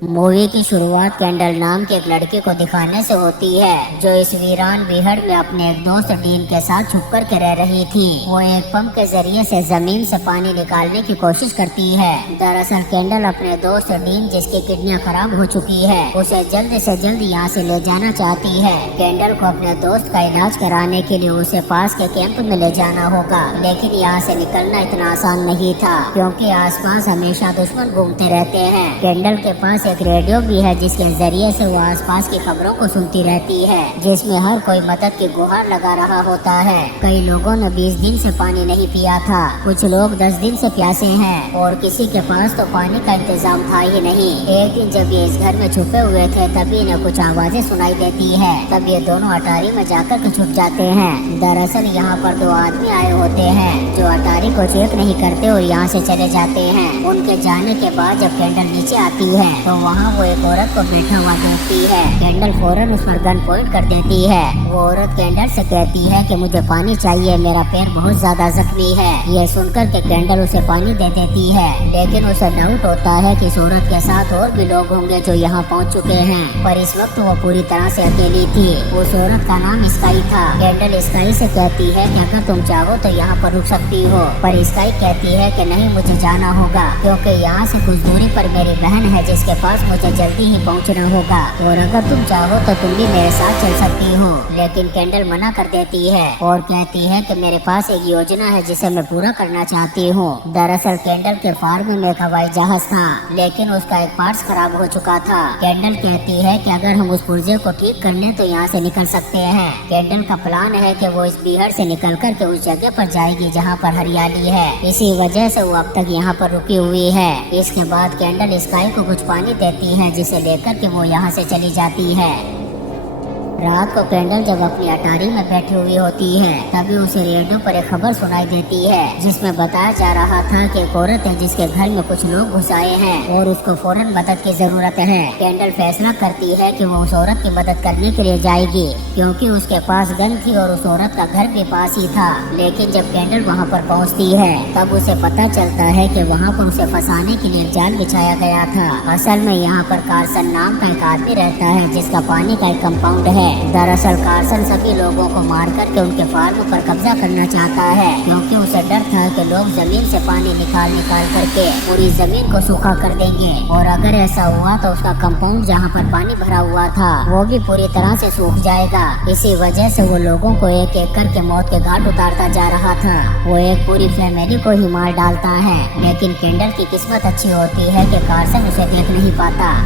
Movie की शुरुआत candle नाम की एक लड़की को दिखाने से होती है जो इस वीरान बीहड़ में अपने एक दोस्त डीन के साथ छुप कर के रह रही थी। वो एक पंप के जरिए से जमीन से पानी निकालने की कोशिश करती है। दरअसल कैंडल अपने दोस्त डीन, जिसकी किडनियां खराब हो चुकी है, उसे जल्द से जल्द यहाँ से ले जाना चाहती है। कैंडल को अपने दोस्त का इलाज कराने के लिए उसे पास के कैंप में ले जाना होगा, लेकिन यहाँ से निकलना इतना आसान नहीं था क्योंकि आसपास हमेशा दुश्मन घूमते रहते हैं। कैंडल के पास एक रेडियो भी है जिसके जरिए से वो आसपास की खबरों को सुनती रहती है, जिसमें हर कोई मदद की गुहार लगा रहा होता है। कई लोगों ने 20 दिन से पानी नहीं पिया था, कुछ लोग 10 दिन से प्यासे हैं और किसी के पास तो पानी का इंतजाम था ही नहीं। एक दिन जब ये इस घर में छुपे हुए थे तभी इन्हें कुछ आवाजें सुनाई देती है। तब ये दोनों अटारी में जाकर के छुप जाते हैं। दरअसल यहाँ पर 2 आदमी आए होते हैं जो अटारी को चेक नहीं करते और यहाँ से चले जाते हैं। उनके जाने के बाद जब कैंडल नीचे आती है तो वहाँ वो एक औरत को बैठा हुआ देखती है। कैंडल फौरन उस पर गन पॉइंट कर देती है। वो औरत कैंडल से कहती है कि मुझे पानी चाहिए, मेरा पैर बहुत ज्यादा जख्मी है। ये सुनकर के कैंडल उसे पानी दे देती है, लेकिन उसे डाउट होता है कि इस औरत के साथ और भी लोग होंगे जो यहाँ पहुँच चुके हैं, पर इस वक्त वो पूरी तरह से अकेली थी। उस औरत का नाम स्काई था। कैंडल स्काई से कहती है कि अगर तुम चाहो तो यहाँ पर रुक सकती हो, पर स्काई कहती है कि नहीं, मुझे जाना होगा क्योंकि यहाँ से कुछ दूरी पर मेरी बहन है जिसके पास मुझे जल्दी ही पहुंचना होगा, और अगर तुम चाहो तो तुम भी मेरे साथ चल सकती हो। लेकिन कैंडल मना कर देती है और कहती है कि मेरे पास एक योजना है जिसे मैं पूरा करना चाहती हूँ। दरअसल कैंडल के फार्म में एक हवाई जहाज था, लेकिन उसका एक पार्ट्स खराब हो चुका था। कैंडल कहती है कि अगर हम उस पुर्जे को ठीक कर लें तो यहाँ से निकल सकते हैं। कैंडल का प्लान है कि वो इस बीहड़ से निकल कर के उस जगह पर जाएगी जहाँ पर हरियाली है। इसी वजह से वो अब तक यहाँ पर रुकी हुई है। इसके बाद कैंडल स्काई को कुछ पानी देती है जिसे लेकर के वो यहाँ से चली जाती है। रात को कैंडल जब अपनी अटारी में बैठी हुई होती है तभी उसे रेडियो पर एक खबर सुनाई देती है जिसमें बताया जा रहा था कि एक औरत है जिसके घर में कुछ लोग घुस आए हैं और उसको फौरन मदद की जरूरत है। कैंडल फैसला करती है कि वो उस औरत की मदद करने के लिए जाएगी क्योंकि उसके पास गन थी और उस औरत का घर भी पास ही था। लेकिन जब कैंडल वहाँ पर पहुँचती है तब उसे पता चलता है कि वहाँ पर उसे फंसाने के लिए जाल बिछाया गया था। असल में यहाँ पर कार्सन नाम का एक आदमी रहता है जिसका पानी का एक कंपाउंड है। दरअसल कार्सन सभी लोगों को मार करके उनके फार्म पर कब्जा करना चाहता है क्योंकि उसे डर था कि लोग जमीन से पानी निकाल करके पूरी जमीन को सूखा कर देंगे, और अगर ऐसा हुआ तो उसका कंपाउंड जहाँ पर पानी भरा हुआ था वो भी पूरी तरह से सूख जाएगा। इसी वजह से वो लोगों को एक एक करके मौत के घाट उतारता जा रहा था। वो एक पूरी फैमिली को ही मार डालता है, लेकिन कैंडल की किस्मत अच्छी होती है कि कार्सन उसे देख नहीं पाता।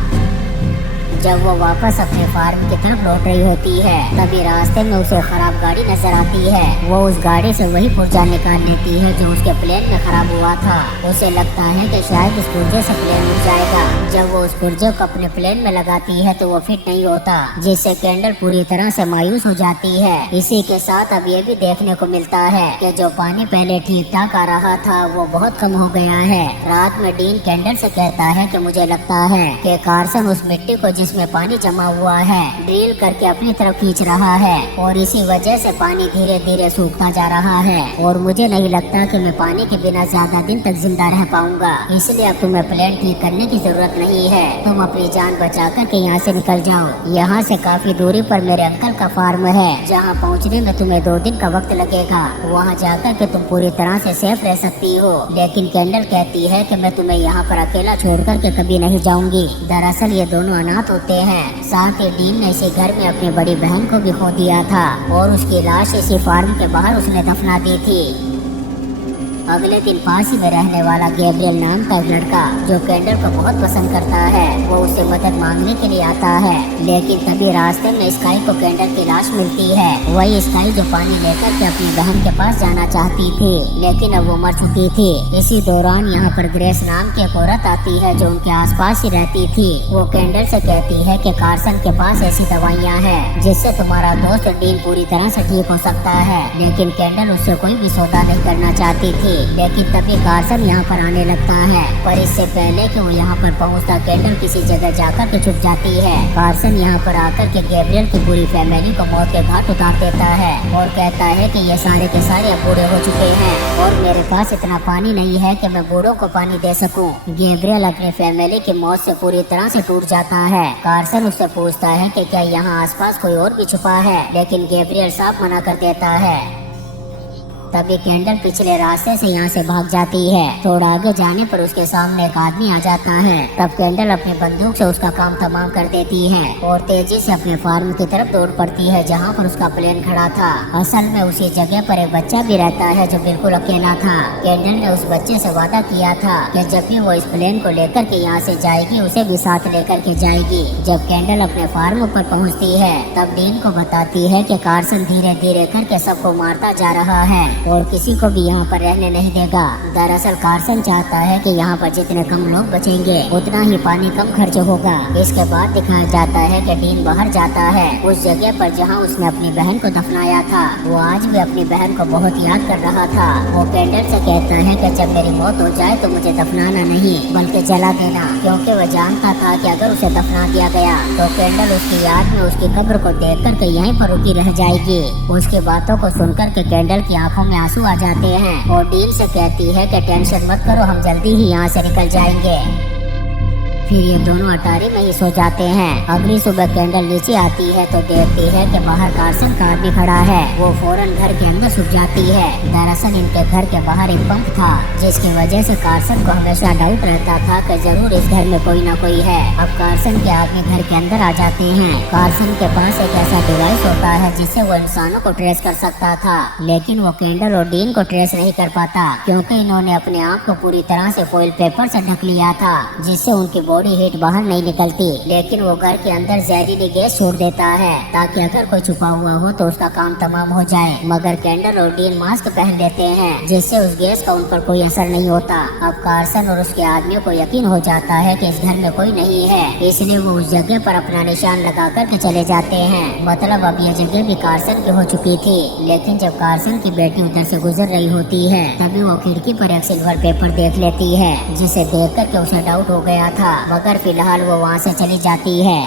जब वो वापस अपने फार्म की तरफ लौट रही होती है तभी रास्ते में उसे खराब गाड़ी नजर आती है। वो उस गाड़ी से वही पुर्जा निकाल लेती है जो उसके प्लेन में खराब हुआ था। उसे लगता है कि शायद इस पुर्जे से प्लेन उड़ जाएगा। जब वो उस पुर्जे को अपने प्लेन में लगाती है तो वो फिट नहीं होता, जिससे कैंडल पूरी तरह से मायूस हो जाती है। इसी के साथ अब ये भी देखने को मिलता है कि जो पानी पहले ठीक ठाक आ रहा था वो बहुत कम हो गया है। रात में डीन कैंडल से कहता है कि मुझे लगता है कि कार्सन उस मिट्टी को जिसमें पानी जमा हुआ है ड्रिल करके अपनी तरफ खींच रहा है, और इसी वजह से पानी धीरे धीरे सूखता जा रहा है। और मुझे नहीं लगता कि मैं पानी के बिना ज्यादा दिन तक जिंदा रह पाऊंगा, इसलिए अब तुम्हें प्लेन ठीक करने की जरूरत नहीं है। तुम अपनी जान बचा कर के यहाँ से निकल जाओ। यहाँ से काफी दूरी पर मेरे अंकल का फार्म है जहाँ पहुँचने में तुम्हें 2 दिन का वक्त लगेगा। वहाँ जाकर के तुम पूरी तरह से सेफ रह सकती हो। लेकिन कैंडल कहती है कि मैं तुम्हें यहाँ पर अकेला छोड़ कर के कभी नहीं जाऊंगी। दरअसल ये दोनों अनाथ होते हैं। साथ ही डीन ने इसी घर में अपनी बड़ी बहन को भी खो दिया था और उसकी लाश इसी फार्म के बाहर उसने दफना दी थी। अगले दिन पास ही में रहने वाला गैब्रियल नाम का एक लड़का जो कैंडल को बहुत पसंद करता है वो उससे मदद मांगने के लिए आता है, लेकिन तभी रास्ते में स्काई को कैंडल की लाश मिलती है। वही स्काई जो पानी लेकर के अपनी बहन के पास जाना चाहती थी, लेकिन अब वो मर चुकी थी। इसी दौरान यहाँ पर ग्रेस नाम की एक औरत आती है जो उनके आसपास ही रहती थी। वो कैंडल से कहती है कि कार्सन के पास ऐसी दवाइयाँ हैं जिससे तुम्हारा दोस्त डीन पूरी तरह से ठीक हो सकता है, लेकिन कैंडल उससे कोई भी सौदा नहीं करना चाहती थी। थी, लेकिन तभी कार्सन यहाँ पर आने लगता है। पर इससे पहले कि वो यहाँ पर पहुँचता, कैंडल किसी जगह जाकर के छुप जाती है। कार्सन यहाँ पर आकर के गैब्रियल की पूरी फैमिली को मौत के घाट उतार देता है और कहता है कि ये सारे के सारे अब बूढ़े हो चुके हैं और मेरे पास इतना पानी नहीं है कि मैं बूढ़ों को पानी दे सकूं। गैब्रियल अपनी फैमिली की मौत से पूरी तरह से टूट जाता है। कार्सन उससे पूछता है कि क्या यहाँ आसपास कोई और भी छुपा है, लेकिन गैब्रियल साफ मना कर देता है। तभी कैंडल पिछले रास्ते से यहाँ से भाग जाती है। थोड़ा आगे जाने पर उसके सामने एक आदमी आ जाता है। तब कैंडल अपनी बंदूक से उसका काम तमाम कर देती है और तेजी से अपने फार्म की तरफ दौड़ पड़ती है जहाँ पर उसका प्लेन खड़ा था। असल में उसी जगह पर एक बच्चा भी रहता है जो बिल्कुल अकेला था। कैंडल ने उस बच्चे से वादा किया था कि जब भी वो इस प्लेन को लेकर के यहाँ से जाएगी उसे भी साथ लेकर के जाएगी। जब कैंडल अपने फार्म पर पहुँचती है तब डीन को बताती है कि कार्सन धीरे धीरे करके सबको मारता जा रहा है और किसी को भी यहाँ पर रहने नहीं देगा। दरअसल कार्सन चाहता है कि यहाँ पर जितने कम लोग बचेंगे उतना ही पानी कम खर्च होगा। इसके बाद दिखाया जाता है कि डीन बाहर जाता है उस जगह पर जहाँ उसने अपनी बहन को दफनाया था। वो आज भी अपनी बहन को बहुत याद कर रहा था। वो कैंडल से कहता है कि जब मेरी मौत हो जाए तो मुझे दफनाना नहीं बल्कि जला देना, क्योंकि वह जानता था कि अगर उसे दफना दिया गया तो कैंडल उसकी याद में उसकी कब्र को देख कर के यहीं पर रुकी रह जाएगी। उसकी बातों को सुनकर के कैंडल की आंखों में आंसू आ जाते हैं और डीन से कहती है कि टेंशन मत करो, हम जल्दी ही यहाँ से निकल जाएंगे। फिर ये दोनों अटारी में ही सो जाते हैं। अगली सुबह कैंडल नीचे आती है तो देखती है कि बाहर कार्सन का आदमी खड़ा है। वो फौरन घर के अंदर छुप जाती है। दरअसल इनके घर के बाहर एक पंप था जिसकी वजह से कार्सन को हमेशा डाउट रहता था कि जरूर इस घर में कोई ना कोई है। अब कार्सन के आदमी घर के अंदर आ जाते हैं। कार्सन के पास एक ऐसा डिवाइस होता है जिससे वो इंसानों को ट्रेस कर सकता था, लेकिन वो कैंडल और डीन को ट्रेस नहीं कर पाता क्योंकि इन्होंने अपने आप को पूरी तरह से फॉइल पेपर से ढक लिया था जिससे उनकी बॉडी हीट बाहर नहीं निकलती। लेकिन वो घर के अंदर जहरीली गैस छोड़ देता है ताकि अगर कोई छुपा हुआ हो तो उसका काम तमाम हो जाए। मगर कैंडल और डीन मास्क पहन लेते हैं जिससे उस गैस का उन पर कोई असर नहीं होता। अब कार्सन और उसके आदमियों को यकीन हो जाता है कि इस घर में कोई नहीं है, इसलिए वो उस जगह पर अपना निशान लगा कर के चले जाते हैं। मतलब अब यह जगह भी कार्सन की हो चुकी थी। लेकिन जब कार्सन की बेटी उधर से गुजर रही होती है तभी वो खिड़की पर एक सिल्वर पेपर देख लेती है जिसे देख कर के उसे डाउट हो गया था, मगर फिलहाल वो वहाँ से चली जाती है।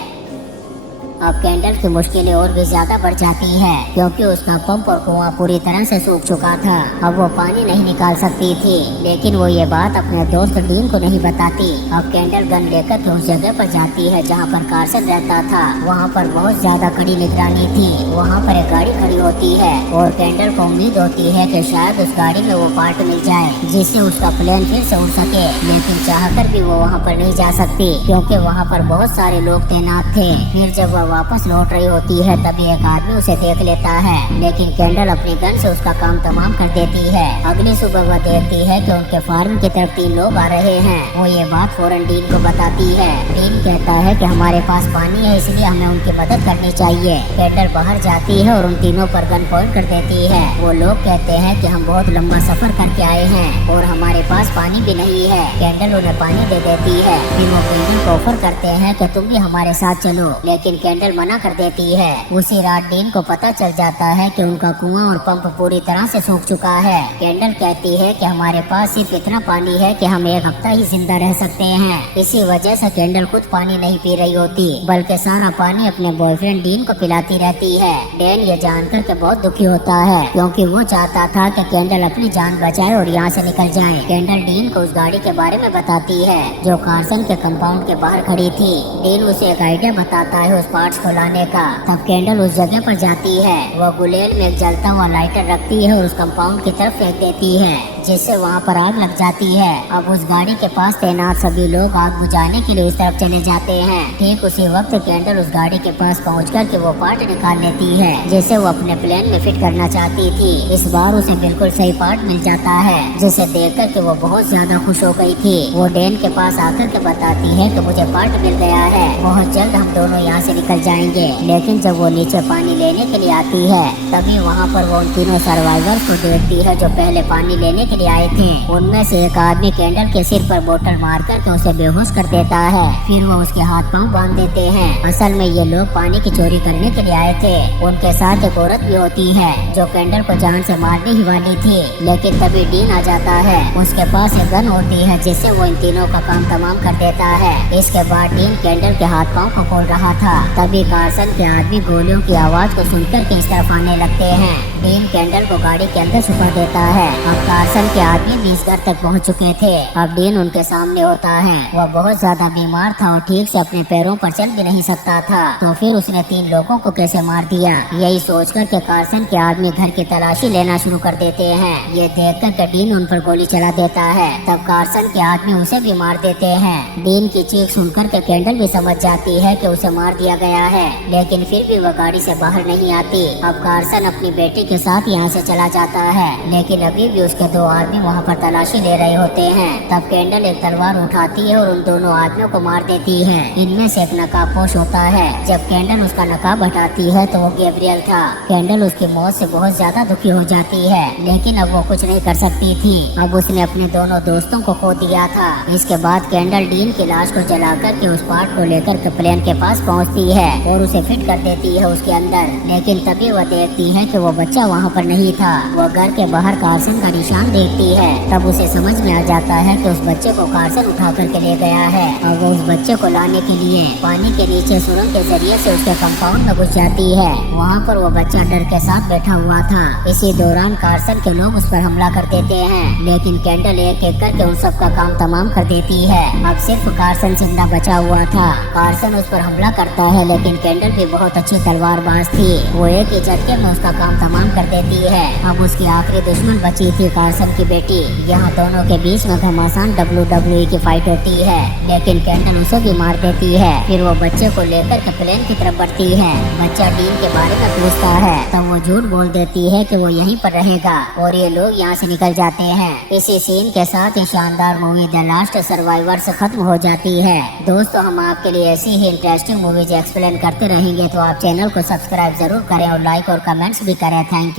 अब कैंडल की मुश्किलें और भी ज्यादा बढ़ जाती है क्योंकि उसका पंप और कुआं पूरी तरह से सूख चुका था। अब वो पानी नहीं निकाल सकती थी, लेकिन वो ये बात अपने दोस्त डीन को नहीं बताती। अब कैंडल गन लेकर के उस जगह पर जाती है जहाँ पर कार्सन रहता था। वहाँ पर बहुत ज्यादा कड़ी निगरानी थी। वहाँ पर एक गाड़ी खड़ी होती है और कैंडल को उम्मीद होती है कि शायद उस गाड़ी में वो पार्ट मिल जाए जिससे उसका प्लेन फिर से उड़ सके, लेकिन चाहकर भी वो वहाँ पर नहीं जा सकती क्योंकि वहाँ पर बहुत सारे लोग तैनात थे। फिर जब वह वापस लौट रही होती है तभी एक आदमी उसे देख लेता है, लेकिन कैंडल अपनी गन से उसका काम तमाम कर देती है। अगली सुबह वह देखती है कि उनके फार्म की तरफ 3 लोग आ रहे हैं। वो ये बात फौरन डीन को बताती है। डीन कहता है कि हमारे पास पानी है इसलिए हमें उनकी मदद करनी चाहिए। कैंडल बाहर जाती है और उन तीनों पर गन पॉइंट कर देती है। वो लोग कहते हैं कि हम बहुत लंबा सफर करके आए हैं और हमारे पास पानी भी नहीं है। कैंडल उन्हें पानी दे देती है। फिर वो कैंडल को ऑफर करते हैं कि तुम भी हमारे साथ चलो, लेकिन कैंडल मना कर देती है। उसी रात डीन को पता चल जाता है कि उनका कुआं और पंप पूरी तरह से सूख चुका है। कैंडल कहती है कि हमारे पास सिर्फ इतना पानी है कि हम 1 हफ्ता ही जिंदा रह सकते हैं। इसी वजह से कैंडल खुद पानी नहीं पी रही होती बल्कि सारा पानी अपने बॉयफ्रेंड डीन को पिलाती रहती है। डैन ये जानकर के बहुत दुखी होता है क्योंकि वो चाहता था कि कैंडल अपनी जान बचाए और यहाँ से निकल जाए। कैंडल डीन को उस गाड़ी के बारे में बताती है जो कार्सन के कंपाउंड के बाहर खड़ी थी। डीन उसे एक आइडिया बताता है उस पार्ट्स को लाने का। तब कैंडल उस जगह पर जाती है। वह गुलेल में एक जलता हुआ लाइटर रखती है और उस कंपाउंड की तरफ फेंक देती है जिससे वहाँ पर आग लग जाती है। अब उस गाड़ी के पास तैनात सभी लोग आग बुझाने के लिए उस तरफ चले जाते हैं। ठीक उसी वक्त कैंडल उस गाड़ी के पास पहुँच कर के वो पार्ट निकाल लेती है जिसे वो अपने प्लेन में फिट करना चाहती थी। इस बार उसे बिल्कुल सही पार्ट मिल जाता है जिसे देख कर के वो बहुत ज्यादा खुश हो गई थी। वो डैन के पास आकर के बताती है कि मुझे पार्ट मिल गया है, बहुत जल्द हम दोनों यहाँ से निकल जाएंगे। लेकिन जब वो नीचे पानी लेने के लिए आती है तभी वहाँ पर वो उन तीनों सर्वाइवर्स को देखती है जो पहले पानी लेने के के लिए आए थे। उनमें से एक आदमी कैंडल के सिर पर बोतल मार कर उसे बेहोश कर देता है। फिर वो उसके हाथ पांव बांध देते हैं। असल में ये लोग पानी की चोरी करने के लिए आए थे। उनके साथ एक औरत भी होती है जो कैंडल को जान से मारने ही वाली थी, लेकिन तभी डीन आ जाता है। उसके पास एक गन होती है जिससे वो इन तीनों का काम तमाम कर देता है। इसके बाद डीन कैंडल के हाथ पांव को खोल रहा था, तभी कार्सन के आदमी गोलियों की आवाज को सुनकर के इस तरफ आने लगते हैं। डीन कैंडल को गाड़ी के अंदर छुपा देता है। अब कार्सन के आदमी भी इस घर तक पहुंच चुके थे। अब डीन उनके सामने होता है। वह बहुत ज्यादा बीमार था और ठीक से अपने पैरों पर चल भी नहीं सकता था, तो फिर उसने 3 लोगों को कैसे मार दिया। यही सोचकर के कार्सन के आदमी घर की तलाशी लेना शुरू कर देते हैं। ये देखकर के डीन उन पर गोली चला देता है। तब कार्सन के आदमी उसे भी मार देते हैं। डीन की चीख सुनकर के कैंडल भी समझ जाती है कि उसे मार दिया गया है, लेकिन फिर भी वह गाड़ी से बाहर नहीं आती। अब कार्सन अपनी बेटी के साथ यहाँ से चला जाता है, लेकिन अभी भी उसके 2 आदमी वहाँ पर तलाशी ले रहे होते हैं। तब कैंडल एक तलवार उठाती है और उन दोनों आदमियों को मार देती है। इनमें से एक नकाबपोश होता है। जब कैंडल उसका नकाब हटाती है तो वो गैब्रियल था। कैंडल उसकी मौत से बहुत ज्यादा दुखी हो जाती है, लेकिन अब वो कुछ नहीं कर सकती थी। अब उसने अपने दोनों दोस्तों को खो दिया था। इसके बाद कैंडल डीन की लाश को जलाकर के उस पार्ट को लेकर के प्लेन के पास पहुंचती है और उसे फिट कर देती है उसके अंदर। लेकिन तभी वह देखती है कि वो बच्चा वहाँ पर नहीं था। वो घर के बाहर कार्सन का निशान देखती है। तब उसे समझ में आ जाता है कि उस बच्चे को कार्सन उठा करके ले गया है और वो उस बच्चे को लाने के लिए पानी के नीचे सुरंग के जरिए से उसके कंपाउंड में घुस जाती है। वहाँ पर वो बच्चा डर के साथ बैठा हुआ था। इसी दौरान कार्सन के लोग उस पर हमला कर देते हैं, लेकिन कैंडल एक एक करके उन सब का काम तमाम कर देती है। अब सिर्फ कार्सन जिंदा बचा हुआ था। कार्सन उस पर हमला करता है, लेकिन कैंडल भी बहुत अच्छी तलवारबाज थी। वो एक ही झटके में उसका काम तमाम कर देती है। अब उसकी आखिरी दुश्मन बची थी कार्सन की बेटी। यहाँ दोनों के बीच में घमासान WWE की फाइट होती है, लेकिन कैंडल उसे भी मार देती है। फिर वो बच्चे को लेकर के प्लेन की तरफ बढ़ती है। बच्चा डीन के बारे में पूछता है, तब वो झूठ बोल देती है कि वो यहीं पर रहेगा और ये लोग यहाँ से निकल जाते हैं। इसी सीन के साथ ही शानदार मूवी द लास्ट सर्वाइवर्स खत्म हो जाती है। दोस्तों, हम आपके लिए ऐसी ही इंटरेस्टिंग मूवीज एक्सप्लेन करते रहेंगे, तो आप चैनल को सब्सक्राइब जरूर करें और लाइक और कमेंट्स भी करें। Thank you.